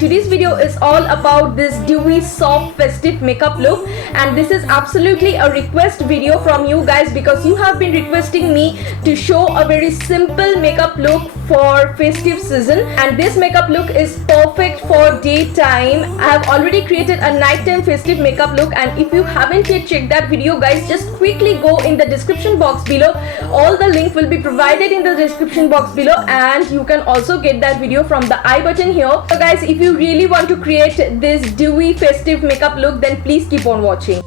and today's video is all about this dewy soft festive makeup look. And this is absolutely a request video from you guys because you have been requesting me to show a very simple makeup look for festive season, and this makeup look is perfect for daytime. I have already created a nighttime festive makeup look, and if you haven't yet checked that video guys, just quickly go in the description box below. All the link will be provided in the description box below, and you can also get that video from the I button here. So guys, if you really want to create this dewy festive makeup look, then please keep on watching.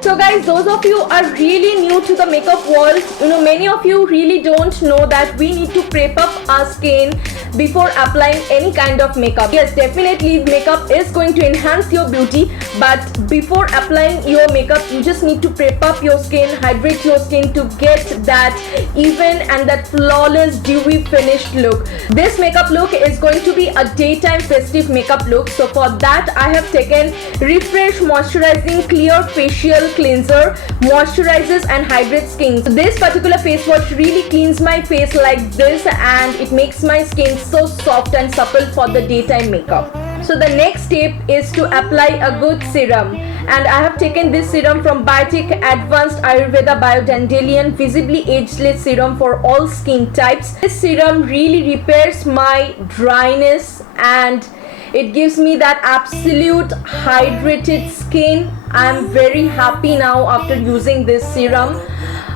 So guys, those of you are really new to the makeup world, many of you really don't know that we need to prep up our skin before applying any kind of makeup. Yes, definitely makeup is going to enhance your beauty, but before applying your makeup, you just need to prep up your skin, hydrate your skin to get that even and that flawless dewy finished look. This makeup look is going to be a daytime festive makeup look. So for that, I have taken Refresh Moisturizing Clear Facial Cleanser, moisturizes and hydrates skin. So this particular face wash really cleans my face like this, and it makes my skin so soft and supple for the daytime makeup. So the next step is to apply a good serum, and I have taken this serum from Biotic Advanced Ayurveda Biodendalian Visibly Ageless Serum for all skin types. This serum really repairs my dryness and it gives me that absolute hydrated skin. I'm very happy now after using this serum.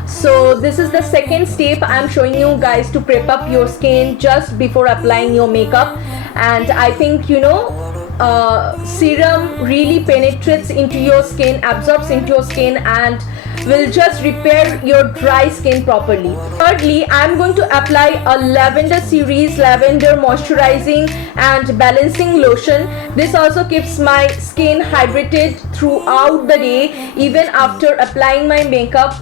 So this is the second step I'm showing you guys to prep up your skin just before applying your makeup. And I think serum really penetrates into your skin, absorbs into your skin, and will just repair your dry skin properly. Thirdly, I'm going to apply a lavender series lavender moisturizing and balancing lotion. This also keeps my skin hydrated throughout the day. Even after applying my makeup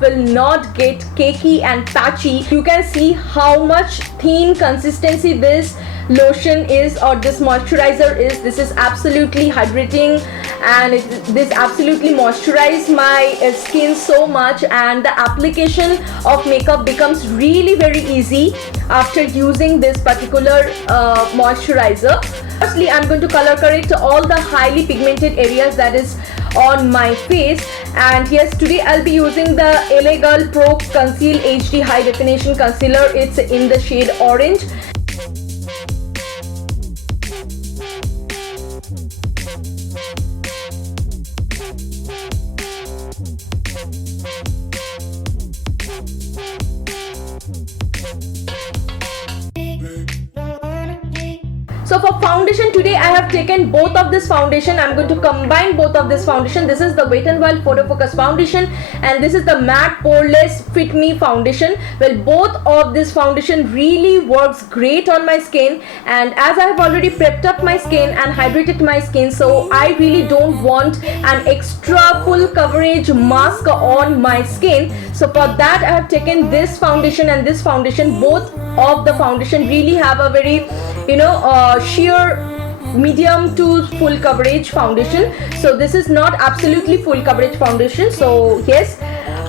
will not get cakey and patchy. You can see how much thin consistency this lotion is, or this moisturizer is. This is absolutely hydrating, and this absolutely moisturizes my skin so much, and the application of makeup becomes really very easy after using this particular moisturizer. Firstly, I'm going to color correct all the highly pigmented areas that is on my face. And yes, today I'll be using the LA Girl Pro Conceal HD High Definition Concealer. It's in the shade orange. So for foundation, today I have taken both of this foundation. I'm going to combine both of this foundation. This is the Wet n Wild Photo Focus foundation, and this is the Matte Poreless Fit Me foundation. Well, both of this foundation really works great on my skin, and as I have already prepped up my skin and hydrated my skin, so I really don't want an extra full coverage mask on my skin. So for that, I have taken this foundation and this foundation. Both of the foundation really have a very sheer medium to full coverage foundation. So this is not absolutely full coverage foundation. So yes,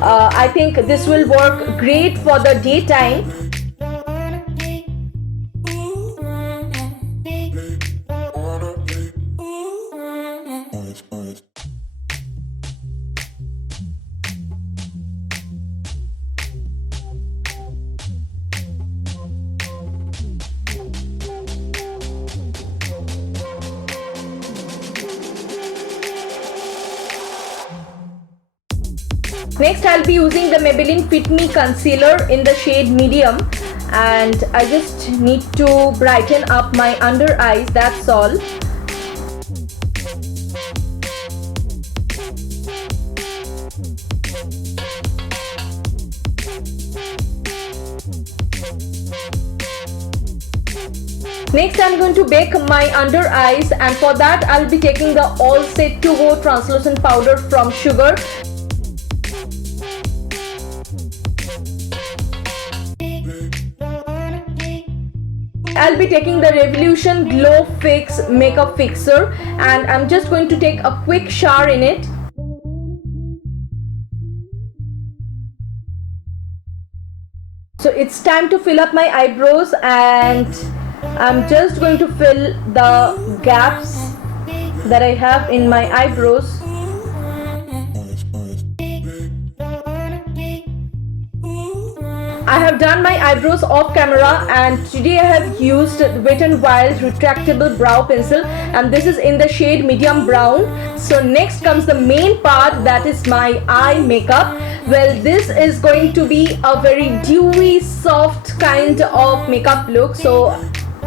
I think this will work great for the daytime. Next, I'll be using the Maybelline Fit Me Concealer in the shade medium, and I just need to brighten up my under eyes, that's all. Next, I'm going to bake my under eyes, and for that I'll be taking the All Set to Go translucent powder from Sugar. I'll be taking the Revolution Glow Fix Makeup Fixer, and I'm just going to take a quick shower in it. So it's time to fill up my eyebrows, and I'm just going to fill the gaps that I have in my eyebrows. I have done my eyebrows off camera, and today I have used Wet n Wild retractable brow pencil, and this is in the shade medium brown. So next comes the main part, that is my eye makeup. Well, this is going to be a very dewy, soft kind of makeup look. So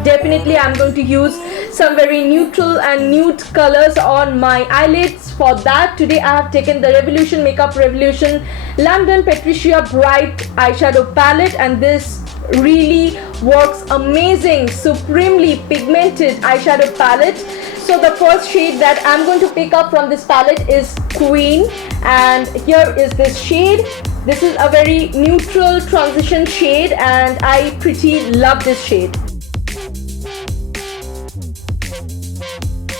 definitely I'm going to use some very neutral and nude colors on my eyelids. For that, today I have taken the Revolution Makeup Revolution London Patricia Bright eyeshadow palette, and this really works amazing, supremely pigmented eyeshadow palette. So the first shade that I'm going to pick up from this palette is Queen, and here is this shade. This is a very neutral transition shade, and I pretty love this shade.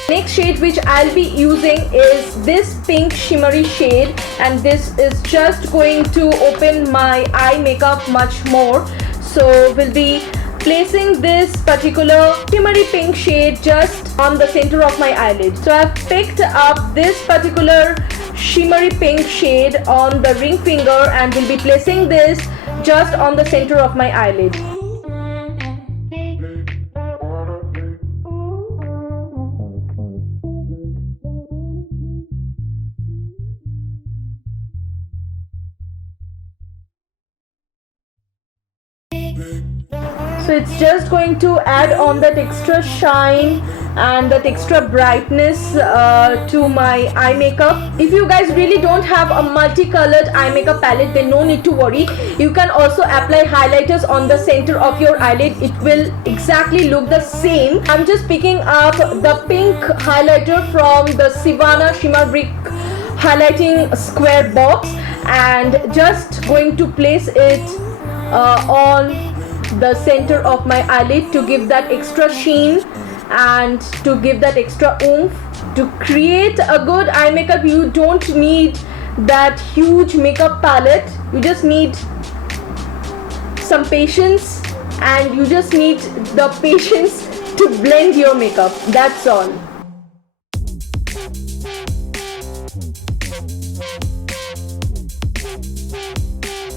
Next shade which I'll be using is this pink shimmery shade, and this is just going to open my eye makeup much more. So we'll be placing this particular shimmery pink shade just on the center of my eyelid. So I've picked up this particular shimmery pink shade on the ring finger, and we'll be placing this just on the center of my eyelid. So it's just going to add on that extra shine and that extra brightness to my eye makeup. If you guys really don't have a multicolored eye makeup palette, then no need to worry. You can also apply highlighters on the center of your eyelid. It will exactly look the same. I'm just picking up the pink highlighter from the Savannah Shimmer Brick highlighting square box, and just going to place it on the center of my eyelid to give that extra sheen and to give that extra oomph. To create a good eye makeup, you don't need that huge makeup palette. You just need some patience, and you just need the patience to blend your makeup. That's all.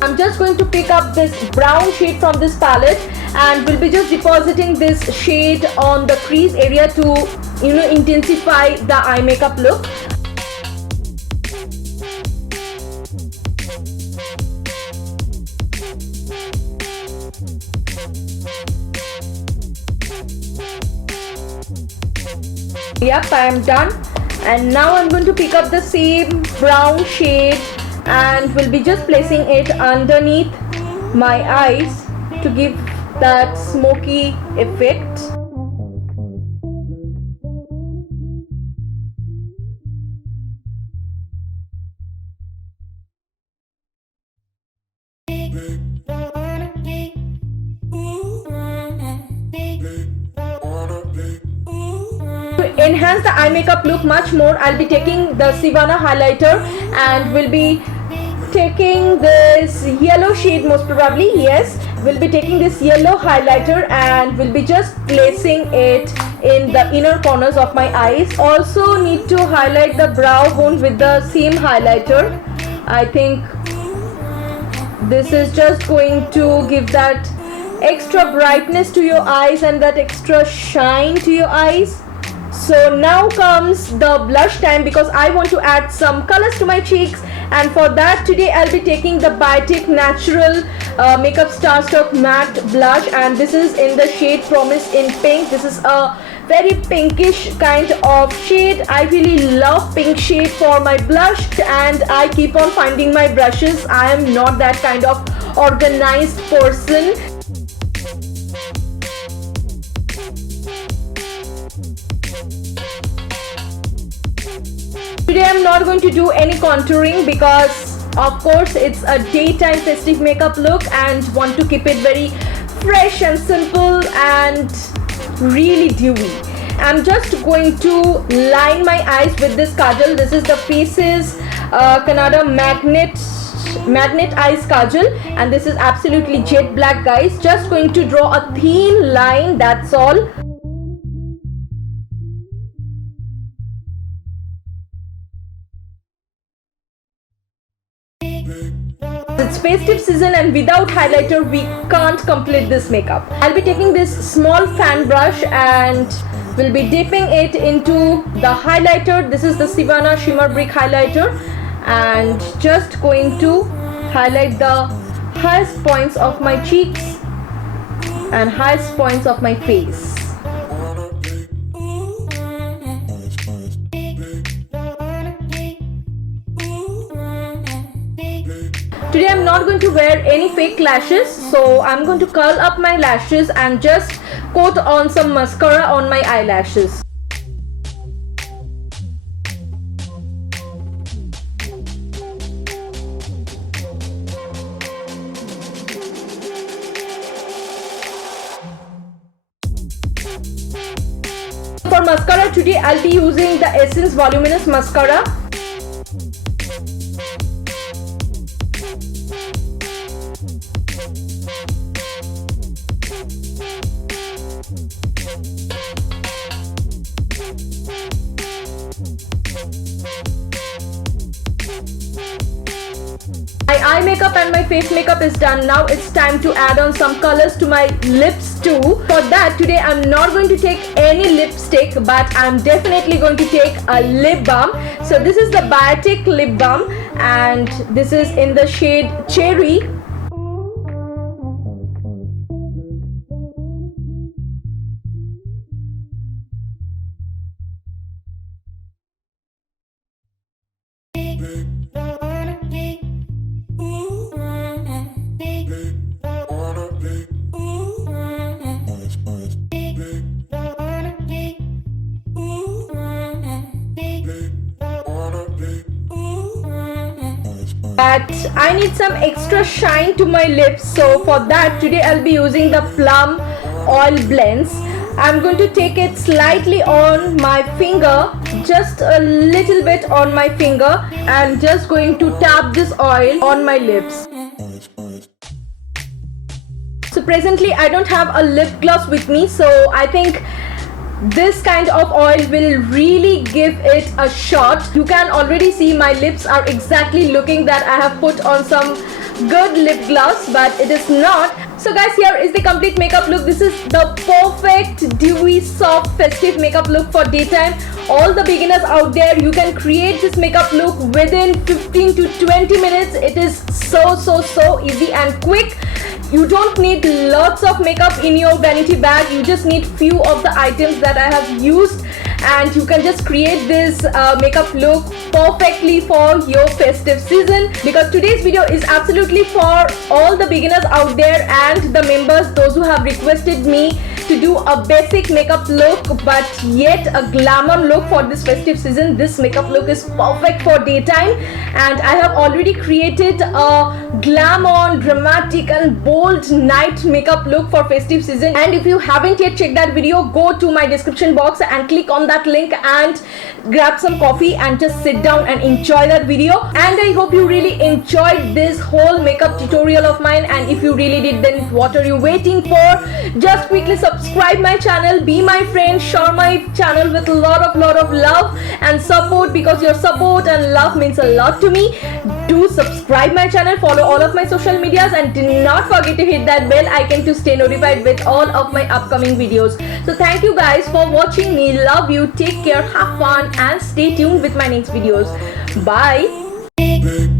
I'm just going to pick up this brown shade from this palette, and we'll be just depositing this shade on the crease area to, intensify the eye makeup look. Yep, I am done. And now I'm going to pick up the same brown shade, and we'll be just placing it underneath my eyes to give that smoky effect. To enhance the eye makeup look much more, I'll be taking the Savannah highlighter, and we'll be taking this yellow shade, most probably. Yes, we'll be taking this yellow highlighter, and we'll be just placing it in the inner corners of my eyes. Also need to highlight the brow bone with the same highlighter. I think this is just going to give that extra brightness to your eyes and that extra shine to your eyes. So now comes the blush time, because I want to add some colors to my cheeks, and for that today I'll be taking the Biotic Natural Makeup Starstruck Matte Blush, and this is in the shade Promise in Pink. This is a very pinkish kind of shade. I really love pink shade for my blush, and I keep on finding my brushes. I am not that kind of organized person. Today I'm not going to do any contouring, because of course it's a daytime festive makeup look and want to keep it very fresh and simple and really dewy. I'm just going to line my eyes with this kajal. This is the Faces Canada Magnet magnet eyes kajal, and this is absolutely jet black, guys. Just going to draw a thin line, that's all. It's festive season and without highlighter we can't complete this makeup. I'll be taking this small fan brush and we'll be dipping it into the highlighter. This is the Sivana Shimmer Brick highlighter, and just going to highlight the highest points of my cheeks and highest points of my face. Today I'm not going to wear any fake lashes, so I'm going to curl up my lashes and just coat on some mascara on my eyelashes. For mascara today I'll be using the Essence Voluminous Mascara. My eye makeup and my face makeup is done. Now it's time to add on some colors to my lips too. For that, today I'm not going to take any lipstick, but I'm definitely going to take a lip balm. So this is the Biotic lip balm, and this is in the shade Cherry. But I need some extra shine to my lips, so for that today I'll be using the Plum Oil Blends. I'm going to take it slightly on my finger, just a little bit on my finger, and just going to tap this oil on my lips. So presently I don't have a lip gloss with me, so I think this kind of oil will really give it a shot. You can already see my lips are exactly looking that I have put on some good lip gloss, but it is not. So guys, here is the complete makeup look. This is the perfect dewy soft festive makeup look for daytime. All the beginners out there, you can create this makeup look within 15 to 20 minutes. It is so easy and quick. You don't need lots of makeup in your vanity bag. You just need few of the items that I have used, and you can just create this makeup look perfectly for your festive season, because today's video is absolutely for all the beginners out there and the members, those who have requested me to do a basic makeup look but yet a glamour look for this festive season. This makeup look is perfect for daytime, and I have already created a glamour, dramatic and bold night makeup look for festive season. And if you haven't yet checked that video, go to my description box and click on that link and grab some coffee and just sit down and enjoy that video. And I hope you really enjoyed this whole makeup tutorial of mine, and if you really did, then what are you waiting for? Just quickly subscribe my channel, be my friend, share my channel with a lot of love and support, because your support and love means a lot to me. Do subscribe my channel, follow all of my social medias, and do not forget to hit that bell icon to stay notified with all of my upcoming videos. So thank you guys for watching me. Love you, take care, have fun, and stay tuned with my next videos. Bye.